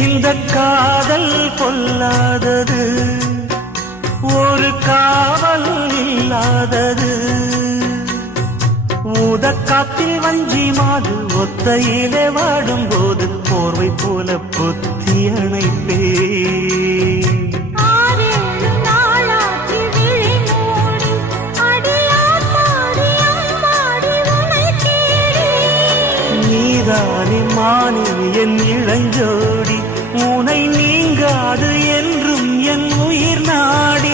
இந்த காதல் பொல்லாதது, ஒரு காவல் இல்லாதது. ஊதக்காத்தில் வஞ்சி மாது ஒத்தையிலே வாடும்போது போர்வை போல பொத்தி அணைப்பே. நீதானே மானே என் இளஞ்சோடி, உனை நீங்காது என்றும் என் உயிர் நாடி.